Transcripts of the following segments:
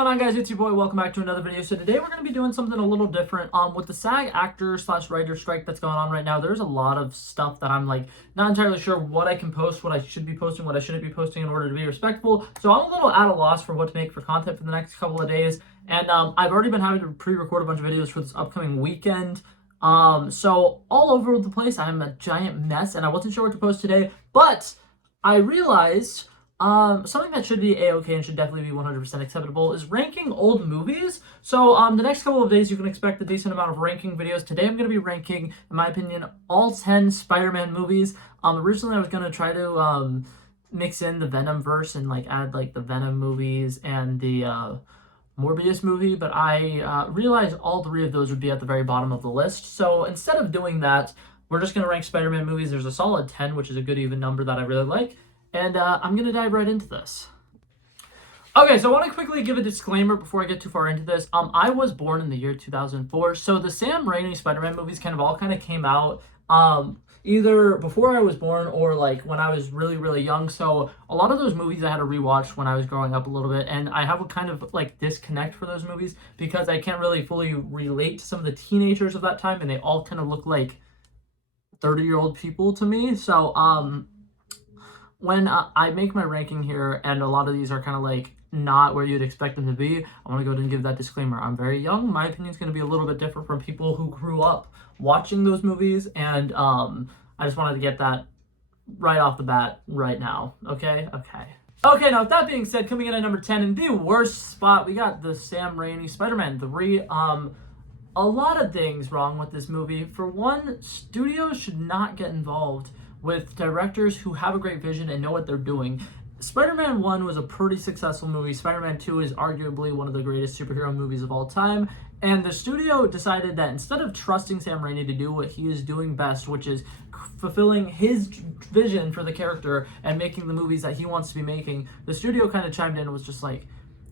going on, guys? It's your boy. Welcome back to another video. So today we're going to be doing something a little different. With the SAG actor/writer strike that's going on right now, there's a lot of stuff that I'm like not entirely sure what I can post, what I should be posting, what I shouldn't be posting in order to be respectful. So I'm a little at a loss for what to make for content for the next couple of days. And I've already been having to pre-record a bunch of videos for this upcoming weekend. So all over the place, I'm a giant mess, and I wasn't sure what to post today, but I realized something that should be a-okay and should definitely be 100% acceptable is ranking old movies. So the next couple of days you can expect a decent amount of ranking videos. Today I'm going to be ranking, in my opinion, all 10 Spider-Man movies. Originally I was going to try to mix in the Venom verse and like add like the Venom movies and the Morbius movie, but I realized all three of those would be at the very bottom of the list. So instead of doing that, we're just going to rank Spider-Man movies. There's a solid 10, which is a good even number that I really like. And I'm going to dive right into this. Okay, so I want to quickly give a disclaimer before I get too far into this. I was born in the year 2004, so the Sam Raimi Spider-Man movies all came out either before I was born or like when I was really, really young. So a lot of those movies I had to rewatch when I was growing up a little bit, and I have a kind of like disconnect for those movies because I can't really fully relate to some of the teenagers of that time, and they all kind of look like 30-year-old people to me. So when I make my ranking here, and a lot of these are kind of like not where you'd expect them to be, I want to go ahead and give that disclaimer. I'm very young. My opinion is going to be a little bit different from people who grew up watching those movies, and I just wanted to get that right off the bat right now. Okay, now with that being said, coming in at number 10, in the worst spot, we got the Sam Raimi Spider-Man 3. A lot of things wrong with this movie. For one, studios should not get involved with directors who have a great vision and know what they're doing. Spider-Man 1 was a pretty successful movie. Spider-Man 2 is arguably one of the greatest superhero movies of all time. And the studio decided that instead of trusting Sam Raimi to do what he is doing best, which is fulfilling his vision for the character and making the movies that he wants to be making, the studio kind of chimed in and was just like,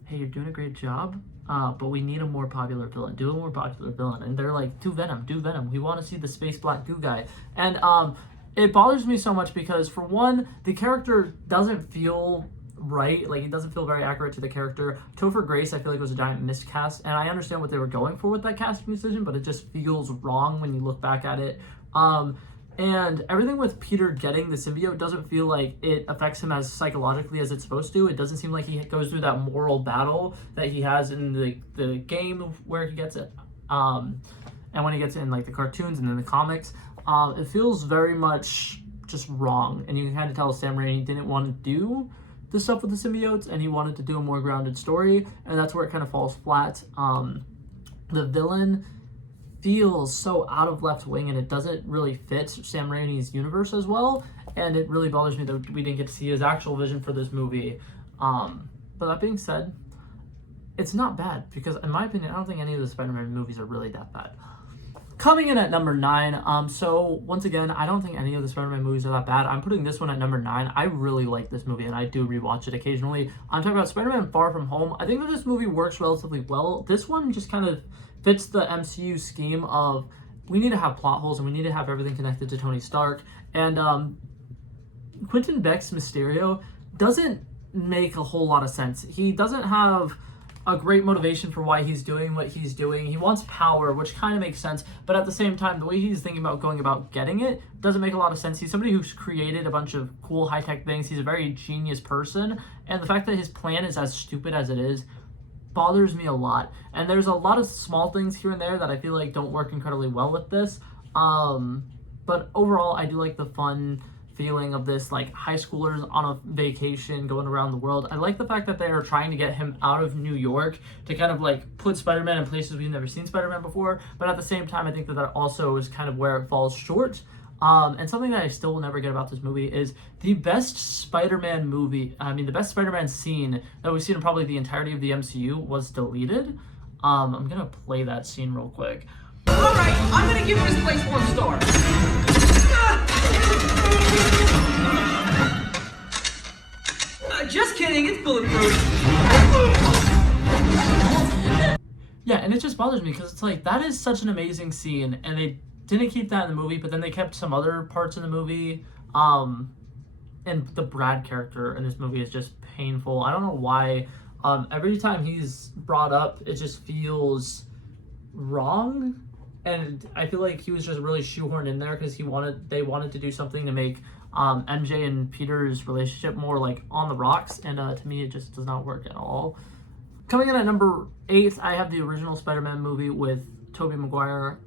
hey, you're doing a great job, but we need a more popular villain. Do a more popular villain. And they're like, do Venom. We want to see the space black goo guy. And it bothers me so much because, for one, the character doesn't feel right. Like, it doesn't feel very accurate to the character. Topher Grace, I feel like, was a giant miscast, and I understand what they were going for with that casting decision, but it just feels wrong when you look back at it. And everything with Peter getting the symbiote doesn't feel like it affects him as psychologically as it's supposed to. It doesn't seem like he goes through that moral battle that he has in the game where he gets it, and when he gets it in like the cartoons and then the comics. It feels very much just wrong, and you can kind of tell Sam Raimi didn't want to do the stuff with the symbiotes, and he wanted to do a more grounded story, and that's where it kind of falls flat. The villain feels so out of left wing, and it doesn't really fit Sam Raimi's universe as well, and it really bothers me that we didn't get to see his actual vision for this movie. But that being said, it's not bad, because in my opinion, I don't think any of the Spider-Man movies are really that bad. Coming in at number 9, so once again, I don't think any of the Spider-Man movies are that bad. I'm putting this one at number 9. I really like this movie, and I do rewatch it occasionally. I'm talking about Spider-Man Far From Home. I think that this movie works relatively well. This one just kind of fits the MCU scheme of we need to have plot holes, and we need to have everything connected to Tony Stark. And Quentin Beck's Mysterio doesn't make a whole lot of sense. He doesn't have a great motivation for why he's doing what he's doing. He wants power, which kind of makes sense, but at the same time, the way he's thinking about going about getting it doesn't make a lot of sense. He's somebody who's created a bunch of cool high-tech things. He's a very genius person, and the fact that his plan is as stupid as it is bothers me a lot. And there's a lot of small things here and there that I feel like don't work incredibly well with this. But overall, I do like the fun feeling of this, like high schoolers on a vacation going around the world. I like the fact that they are trying to get him out of New York to kind of like put Spider-Man in places we've never seen Spider-Man before, but at the same time, I think that that also is kind of where it falls short. And something that I still will never get about this movie is the best Spider-Man scene that we've seen in probably the entirety of the MCU was deleted. I'm gonna play that scene real quick. Alright, I'm gonna give this place 1 star. Just kidding, it's bulletproof. Yeah, and it just bothers me because it's like, that is such an amazing scene, and they didn't keep that in the movie, but then they kept some other parts in the movie. And the Brad character in this movie is just painful. I don't know why Every time he's brought up, it just feels wrong, and I feel like he was just really shoehorned in there because they wanted to do something to make MJ and Peter's relationship more like on the rocks, and to me it just does not work at all. Coming in at number 8, I have the original Spider-Man movie with Tobey Maguire.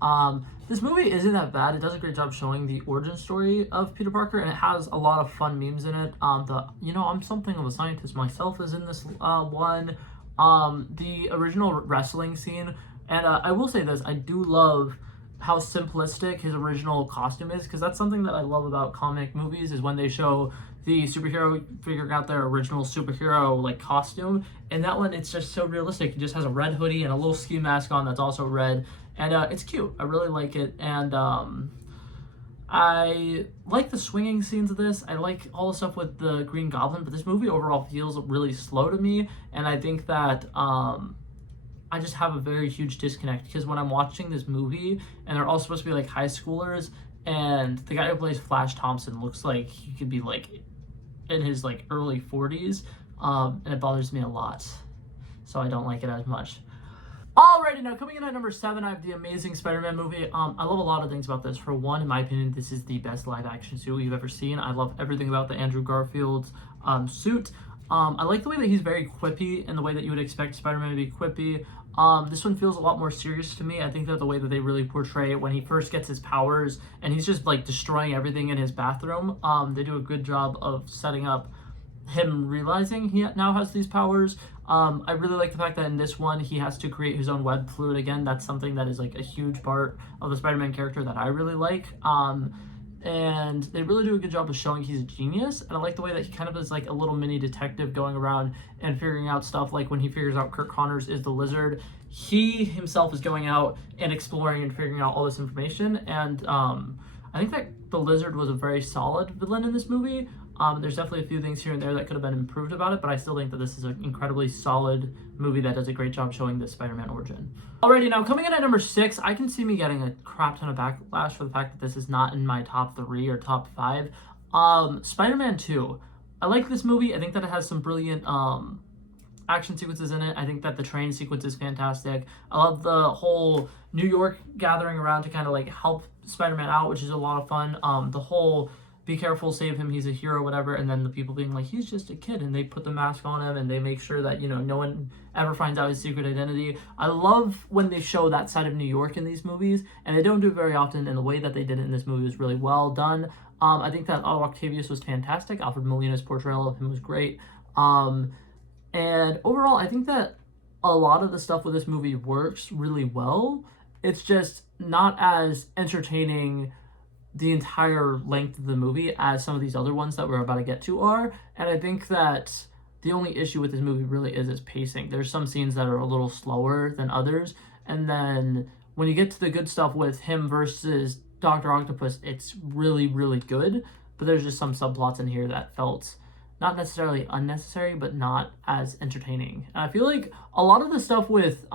This movie isn't that bad. It does a great job showing the origin story of Peter Parker, and it has a lot of fun memes in it. I'm something of a scientist myself is in this one. The original wrestling scene, and I will say this, I do love how simplistic his original costume is, because that's something that I love about comic movies, is when they show the superhero figuring out their original superhero like costume. And that one, it's just so realistic. He just has a red hoodie and a little ski mask on that's also red, and it's cute. I really like it, and I like the swinging scenes of this. I like all the stuff with the Green Goblin, but this movie overall feels really slow to me, and I think that I just have a very huge disconnect, because when I'm watching this movie and they're all supposed to be like high schoolers, and the guy who plays Flash Thompson looks like he could be like in his like early 40s, and it bothers me a lot, so I don't like it as much. Alrighty, now coming in at number 7, I have the Amazing Spider-Man movie. I love a lot of things about this. For one, in my opinion, this is the best live-action suit you've ever seen. I love everything about the Andrew Garfield suit. I like the way that he's very quippy, in the way that you would expect Spider-Man to be quippy. This one feels a lot more serious to me. I think that the way that they really portray it when he first gets his powers and he's just like destroying everything in his bathroom, they do a good job of setting up him realizing he now has these powers. I really like the fact that in this one he has to create his own web fluid again. That's something that is like a huge part of the Spider-Man character that I really like. And they really do a good job of showing he's a genius, and I like the way that he kind of is like a little mini detective going around and figuring out stuff. Like when he figures out Kirk Connors is the Lizard, he himself is going out and exploring and figuring out all this information, and I think that the Lizard was a very solid villain in this movie. There's definitely a few things here and there that could have been improved about it, but I still think that this is an incredibly solid movie that does a great job showing the Spider-Man origin. Alrighty, now coming in at number 6, I can see me getting a crap ton of backlash for the fact that this is not in my top 3 or top 5. Spider-Man 2. I like this movie. I think that it has some brilliant action sequences in it. I think that the train sequence is fantastic. I love the whole New York gathering around to kind of like help Spider-Man out, which is a lot of fun. The whole be careful, save him, he's a hero, whatever, and then the people being like, he's just a kid, and they put the mask on him and they make sure that, no one ever finds out his secret identity. I love when they show that side of New York in these movies, and they don't do it very often, and the way that they did it in this movie was really well done. I think that Otto Octavius was fantastic. Alfred Molina's portrayal of him was great. And overall, I think that a lot of the stuff with this movie works really well. It's just not as entertaining the entire length of the movie as some of these other ones that we're about to get to are. And I think that the only issue with this movie really is its pacing. There's some scenes that are a little slower than others, and then when you get to the good stuff with him versus Dr. Octopus, it's really, really good, but there's just some subplots in here that felt not necessarily unnecessary, but not as entertaining. And I feel like a lot of the stuff with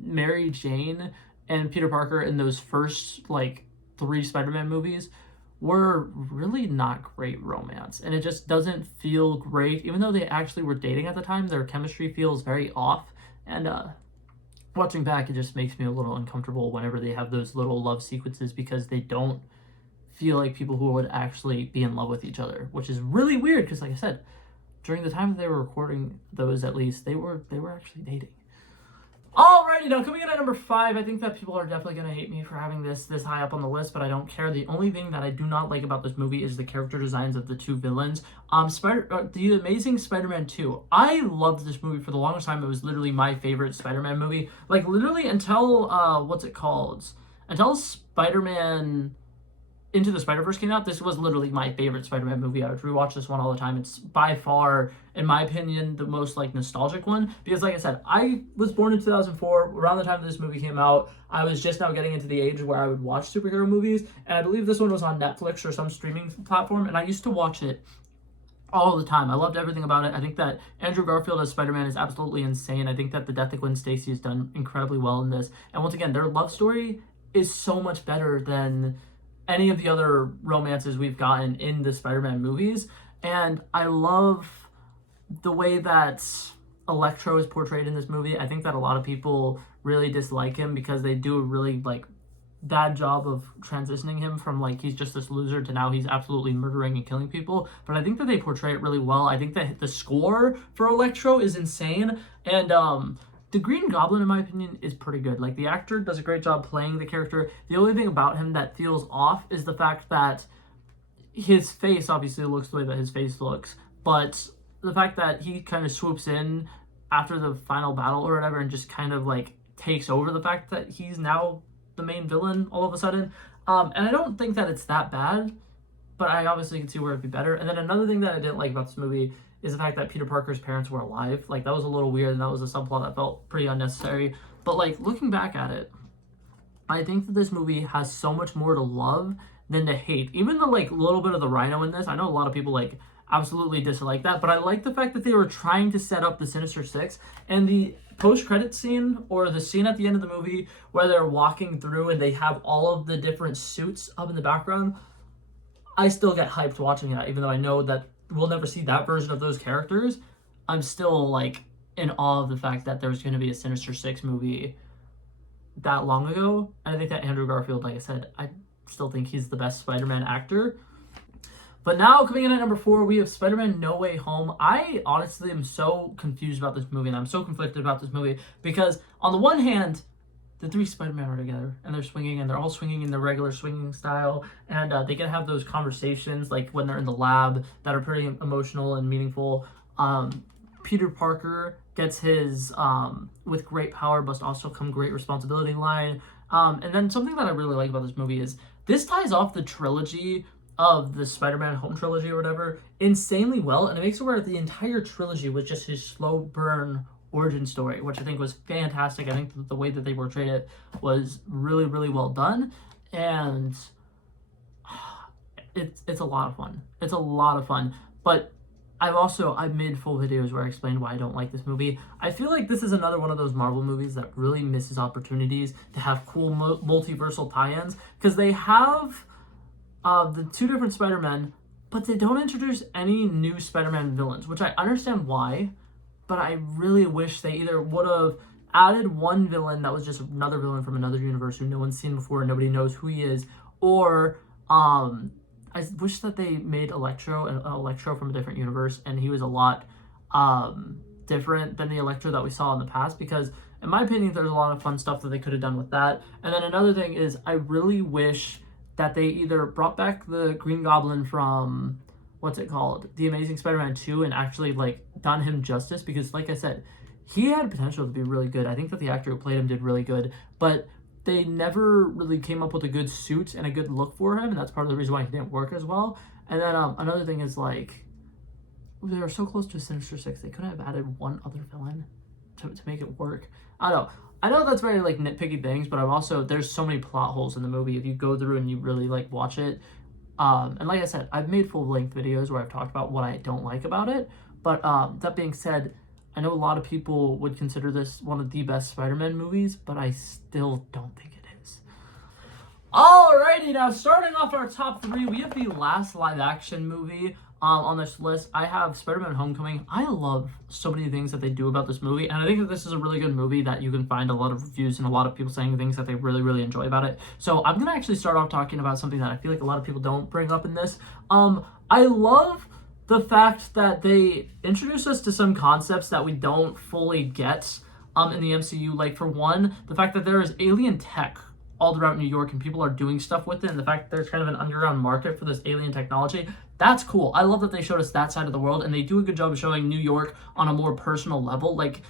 Mary Jane and Peter Parker in those first, 3 Spider-Man movies were really not great romance, and it just doesn't feel great. Even though they actually were dating at the time, their chemistry feels very off, and watching back, it just makes me a little uncomfortable whenever they have those little love sequences, because they don't feel like people who would actually be in love with each other, which is really weird, because like I said, during the time that they were recording those, at least they were actually dating. Alrighty, now coming in at number 5, I think that people are definitely going to hate me for having this high up on the list, but I don't care. The only thing that I do not like about this movie is the character designs of the 2 villains. The Amazing Spider-Man 2. I loved this movie for the longest time. It was literally my favorite Spider-Man movie. Literally until, until Spider-Man Into the Spider-Verse came out, this was literally my favorite Spider-Man movie. I would rewatch this one all the time. It's by far, in my opinion, the most nostalgic one, because like I said, I was born in 2004. Around the time that this movie came out, I was just now getting into the age where I would watch superhero movies, and I believe this one was on Netflix or some streaming platform, and I used to watch it all the time. I loved everything about it. I think that Andrew Garfield as Spider-Man is absolutely insane. I think that the death of Gwen Stacy has done incredibly well in this, and once again, their love story is so much better than any of the other romances we've gotten in the Spider-Man movies. And I love the way that Electro is portrayed in this movie. I think that a lot of people really dislike him because they do a really like bad job of transitioning him from like he's just this loser to now he's absolutely murdering and killing people. But I think that they portray it really well. I think that the score for Electro is insane, and the Green Goblin, in my opinion, is pretty good. Like, the actor does a great job playing the character. The only thing about him that feels off is the fact that his face obviously looks the way that his face looks, but the fact that he kind of swoops in after the final battle or whatever and just kind of like takes over the fact that he's now the main villain all of a sudden. And I don't think that it's that bad, but I obviously can see where it'd be better. And then another thing that I didn't like about this movie is the fact that Peter Parker's parents were alive. Like, that was a little weird, and that was a subplot that felt pretty unnecessary. But like, looking back at it, I think that this movie has so much more to love than to hate. Even the like little bit of the Rhino in this, I know a lot of people like absolutely dislike that, but I like the fact that they were trying to set up the Sinister Six, and the post-credit scene or the scene at the end of the movie where they're walking through and they have all of the different suits up in the background. I still get hyped watching that, even though I know that we'll never see that version of those characters. I'm still like in awe of the fact that there was going to be a Sinister Six movie that long ago. And I think that Andrew Garfield, like I said, I still think he's the best Spider-Man actor. But now, coming in at number 4, we have Spider-Man No Way Home. I honestly am so confused about this movie, and I'm so conflicted about this movie, because on the one hand, the 3 Spider-Man are together, and they're swinging, and they're all swinging in their regular swinging style, and they can have those conversations, like when they're in the lab, that are pretty emotional and meaningful. Peter Parker gets his with great power must also come great responsibility line. And then something that I really like about this movie is this ties off the trilogy of the Spider-Man Home trilogy or whatever insanely well, and it makes it where the entire trilogy was just his slow burn origin story, which I think was fantastic. I think the way that they portrayed it was really, really well done, and it's a lot of fun. It's a lot of fun, but I've made full videos where I explained why I don't like this movie. I feel like this is another one of those Marvel movies that really misses opportunities to have cool multiversal tie-ins, because they have the 2 different Spider-Men, but they don't introduce any new Spider-Man villains, which I understand why, but I really wish they either would have added one villain that was just another villain from another universe who no one's seen before and nobody knows who he is, or I wish that they made Electro from a different universe, and he was a lot different than the Electro that we saw in the past, because in my opinion, there's a lot of fun stuff that they could have done with that. And then another thing is, I really wish that they either brought back the Green Goblin from, The Amazing Spider-Man 2, and actually, like, done him justice, because, like I said, he had potential to be really good. I think that the actor who played him did really good, but they never really came up with a good suit and a good look for him, and that's part of the reason why he didn't work as well. And then another thing is, like, they were so close to Sinister Six, they couldn't have added one other villain to make it work. I know that's very, like, nitpicky things, but there's so many plot holes in the movie if you go through and you really, like, watch it. And like I said, I've made full-length videos where I've talked about what I don't like about it, but that being said, I know a lot of people would consider this one of the best Spider-Man movies, but I still don't think it is. Alrighty, now starting off our top 3, we have the last live-action movie on this list. I have Spider-Man Homecoming. I love so many things that they do about this movie, and I think that this is a really good movie that you can find a lot of reviews and a lot of people saying things that they really, really enjoy about it. So I'm gonna actually start off talking about something that I feel like a lot of people don't bring up in this. I love the fact that they introduce us to some concepts that we don't fully get in the MCU. Like, for one, the fact that there is alien tech all throughout New York and people are doing stuff with it, and the fact that there's kind of an underground market for this alien technology, that's cool. I love that they showed us that side of the world, and they do a good job of showing New York on a more personal level. Like,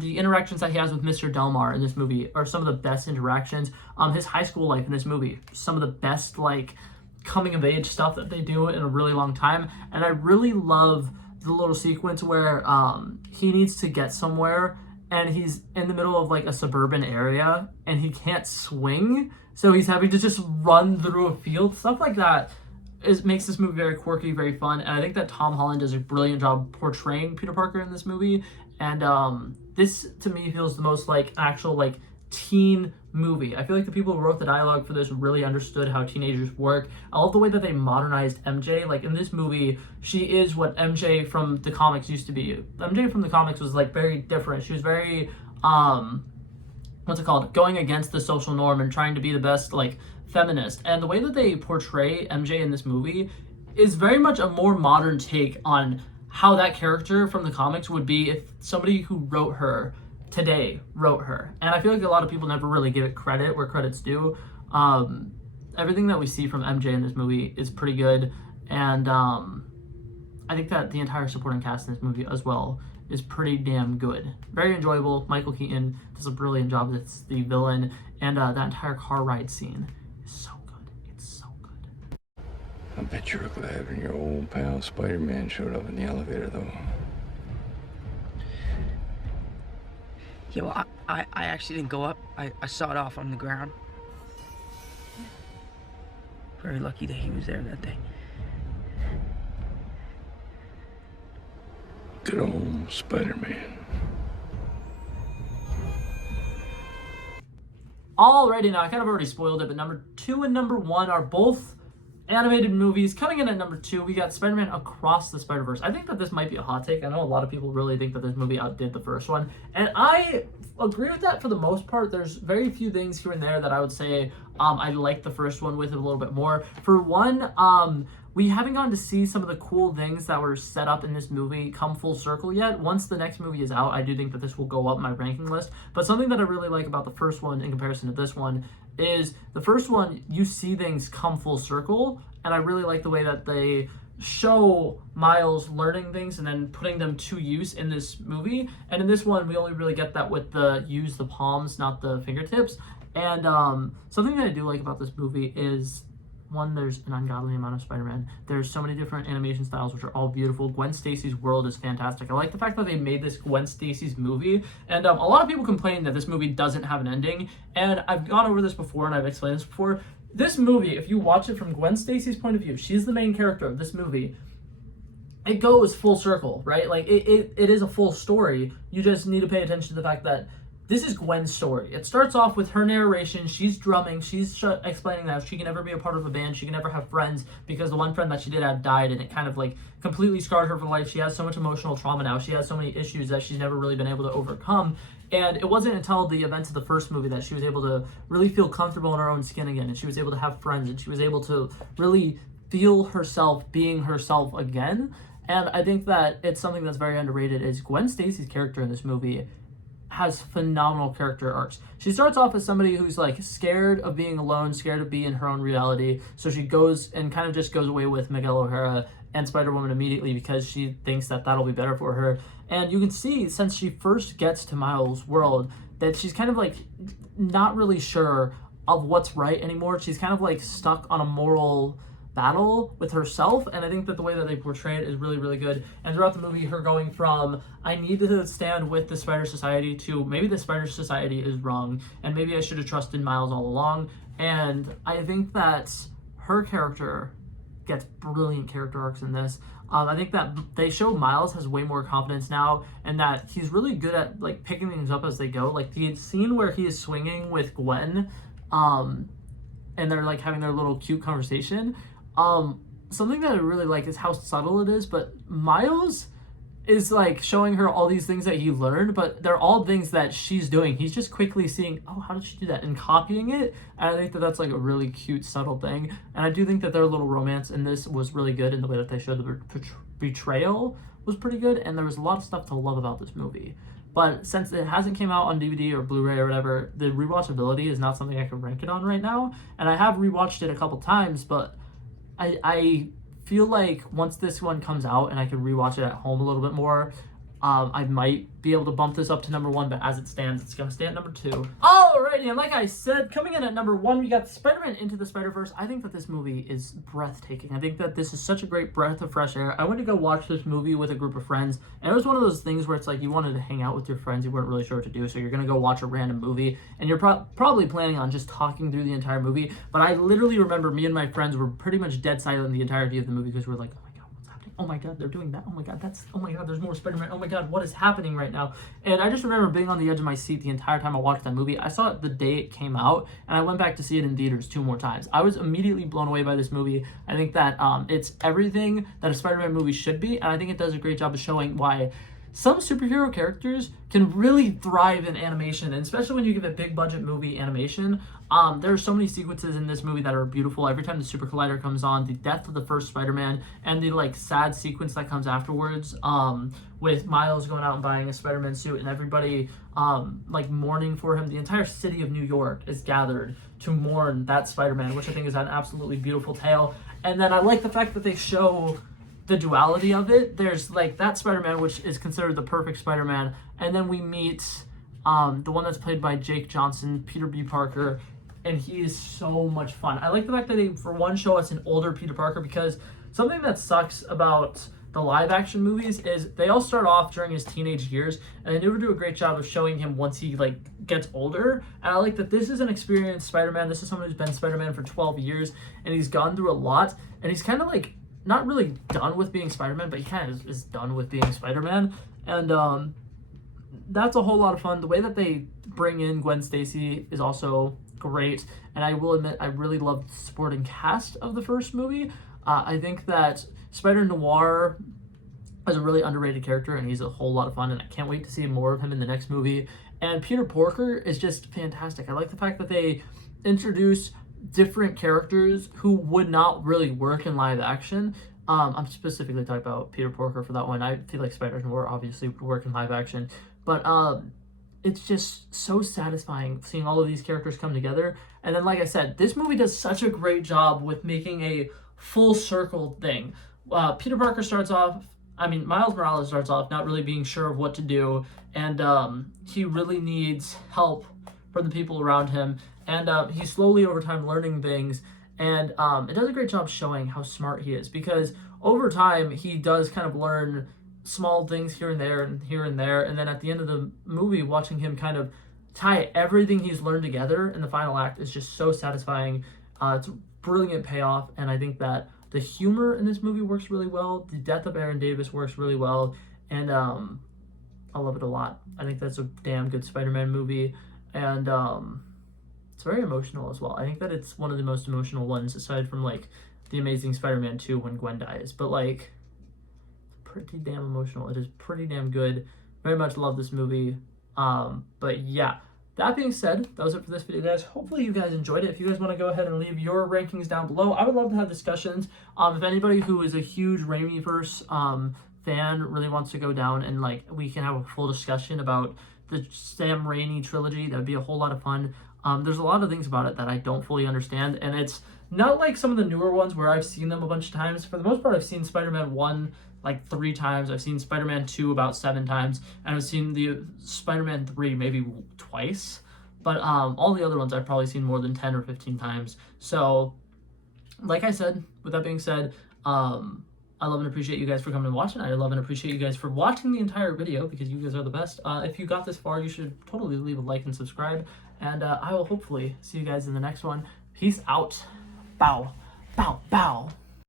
the interactions that he has with Mr. Delmar in this movie are some of the best interactions. His high school life in this movie, some of the best, like, coming of age stuff that they do in a really long time. And I really love the little sequence where he needs to get somewhere and he's in the middle of like a suburban area and he can't swing, so he's having to just run through a field. Stuff like that makes this movie very quirky, very fun, and I think that Tom Holland does a brilliant job portraying Peter Parker in this movie. And this to me feels the most like actual like teen movie. I feel like the people who wrote the dialogue for this really understood how teenagers work. I love the way that they modernized MJ. Like in this movie, she is what MJ from the comics used to be. MJ from the comics was like very different. She was very what's it called? Going against the social norm and trying to be the best like feminist. And the way that they portray MJ in this movie is very much a more modern take on how that character from the comics would be if somebody who wrote her today wrote her. And I feel like a lot of people never really give it credit where credit's due. Everything that we see from MJ in this movie is pretty good, and I think that the entire supporting cast in this movie as well is pretty damn good. Very enjoyable. Michael Keaton does a brilliant job as the villain, and that entire car ride scene is so good. It's so good. I bet you're glad when your old pal Spider-Man showed up in the elevator, though. Yeah, well, I actually didn't go up. I saw it off on the ground. Very lucky that he was there that day. Good old Spider-Man. Alrighty, now I kind of already spoiled it, but number 2 and number 1 are both animated movies. Coming in at number 2, we got Spider-Man Across the Spider-Verse. I think that this might be a hot take. I know a lot of people really think that this movie outdid the first one, and I agree with that for the most part. There's very few things here and there that I would say I like the first one with it a little bit more. For one, we haven't gotten to see some of the cool things that were set up in this movie come full circle yet. Once the next movie is out, I do think that this will go up my ranking list. But something that I really like about the first one in comparison to this one is the first one, you see things come full circle, and I really like the way that they show Miles learning things and then putting them to use in this movie. And in this one, we only really get that with the use the palms, not the fingertips. And something that I do like about this movie is, one, there's an ungodly amount of Spider-Man. There's so many different animation styles, which are all beautiful. Gwen Stacy's world is fantastic. I like the fact that they made this Gwen Stacy's movie. And a lot of people complain that this movie doesn't have an ending. And I've gone over this before, and I've explained this before. This movie, if you watch it from Gwen Stacy's point of view, she's the main character of this movie. It goes full circle, right? Like, it is a full story. You just need to pay attention to the fact that this is Gwen's story. It starts off with her narration. She's drumming. She's explaining that she can never be a part of a band. She can never have friends because the one friend that she did have died, and it kind of like completely scarred her for life. She has so much emotional trauma now. She has so many issues that she's never really been able to overcome. And it wasn't until the events of the first movie that she was able to really feel comfortable in her own skin again, and she was able to have friends, and she was able to really feel herself being herself again. And I think that it's something that's very underrated is Gwen Stacy's character in this movie has phenomenal character arcs. She starts off as somebody who's like scared of being alone, scared of being in her own reality. So she goes and kind of just goes away with Miguel O'Hara and Spider-Woman immediately because she thinks that that'll be better for her. And you can see since she first gets to Miles' world that she's kind of like not really sure of what's right anymore. She's kind of like stuck on a moral battle with herself, and I think that the way that they portray it is really, really good. And throughout the movie, her going from I need to stand with the Spider Society to maybe the Spider Society is wrong and maybe I should have trusted Miles all along. And I think that her character gets brilliant character arcs in this. I think that they show Miles has way more confidence now, and that he's really good at like picking things up as they go. Like the scene where he is swinging with Gwen, and they're like having their little cute conversation. Something that I really like is how subtle it is, but Miles is like showing her all these things that he learned, but they're all things that she's doing. He's just quickly seeing, oh, how did she do that? And copying it. And I think that that's like a really cute, subtle thing. And I do think that their little romance in this was really good, and the way that they showed the betrayal was pretty good. And there was a lot of stuff to love about this movie. But since it hasn't came out on DVD or Blu-ray or whatever, the rewatchability is not something I can rank it on right now. And I have rewatched it a couple times, but I feel like once this one comes out and I can rewatch it at home a little bit more, I might be able to bump this up to number 1, but as it stands, it's going to stay at number 2. Alrighty, and like I said, coming in at number 1, we got Spider-Man Into the Spider-Verse. I think that this movie is breathtaking. I think that this is such a great breath of fresh air. I went to go watch this movie with a group of friends, and it was one of those things where it's like you wanted to hang out with your friends, you weren't really sure what to do, so you're going to go watch a random movie, and you're probably planning on just talking through the entire movie, but I literally remember me and my friends were pretty much dead silent the entirety of the movie because we're like, oh my god, what's happening? oh my god, they're doing that. Oh my god, oh my god, there's more Spider-Man. Oh my god, what is happening right now? And I just remember being on the edge of my seat the entire time I watched that movie. I saw it the day it came out, and I went back to see it in theaters 2 more times. I was immediately blown away by this movie. I think that it's everything that a Spider-Man movie should be, and I think it does a great job of showing why some superhero characters can really thrive in animation, and especially when you give a big budget movie animation. There are so many sequences in this movie that are beautiful. Every time the Super Collider comes on, the death of the first Spider-Man, and the like sad sequence that comes afterwards, with Miles going out and buying a Spider-Man suit, and everybody like mourning for him. The entire city of New York is gathered to mourn that Spider-Man, which I think is an absolutely beautiful tale. And then I like the fact that they show the duality of it. There's like that Spider-Man, which is considered the perfect Spider-Man, and then we meet the one that's played by Jake Johnson, Peter B. Parker, and he is so much fun. I like the fact that they, for one, show us an older Peter Parker, because something that sucks about the live action movies is they all start off during his teenage years, and they never do a great job of showing him once he like gets older. And I like that this is an experienced Spider-Man. This is someone who's been Spider-Man for 12 years, and he's gone through a lot, and he's kind of like not really done with being Spider-Man, but he kind of is done with being Spider-Man. And that's a whole lot of fun. The way that they bring in Gwen Stacy is also great. And I will admit, I really loved the supporting cast of the first movie. I think that Spider-Noir is a really underrated character, and he's a whole lot of fun, and I can't wait to see more of him in the next movie. And Peter Porker is just fantastic. I like the fact that they introduce different characters who would not really work in live action. I'm specifically talking about Peter Porker for that one. I feel like Spider-Noir obviously would work in live action, but it's just so satisfying seeing all of these characters come together. And then, like I said, this movie does such a great job with making a full circle thing. Peter Parker Miles Morales starts off not really being sure of what to do, and he really needs help from the people around him. And he's slowly over time learning things, and it does a great job showing how smart he is, because over time he does kind of learn small things here and there, and then at the end of the movie, watching him kind of tie everything he's learned together in the final act is just so satisfying. It's a brilliant payoff, and I think that the humor in this movie works really well. The death of Aaron Davis works really well, and I love it a lot. I think that's a damn good Spider-Man movie, and it's very emotional as well. I think that it's one of the most emotional ones, aside from like The Amazing Spider-Man 2 when Gwen dies, but like pretty damn emotional. It is pretty damn good. Very much love this movie. But yeah, that being said, that was it for this video, guys. Hopefully you guys enjoyed it. If you guys want to go ahead and leave your rankings down below, I would love to have discussions. If anybody who is a huge Raimiverse fan really wants to go down and like we can have a full discussion about the Sam Raimi trilogy, that would be a whole lot of fun. There's a lot of things about it that I don't fully understand, and it's not like some of the newer ones where I've seen them a bunch of times. For the most part, I've seen Spider-Man 1 like 3 times. I've seen Spider-Man 2 about 7 times, and I've seen the Spider-Man 3 maybe twice. But all the other ones I've probably seen more than 10 or 15 times. So, like I said, with that being said, I love and appreciate you guys for coming and watching. I love and appreciate you guys for watching the entire video, because you guys are the best. If you got this far, you should totally leave a like and subscribe. And I will hopefully see you guys in the next one. Peace out. Bow. Bow. Bow.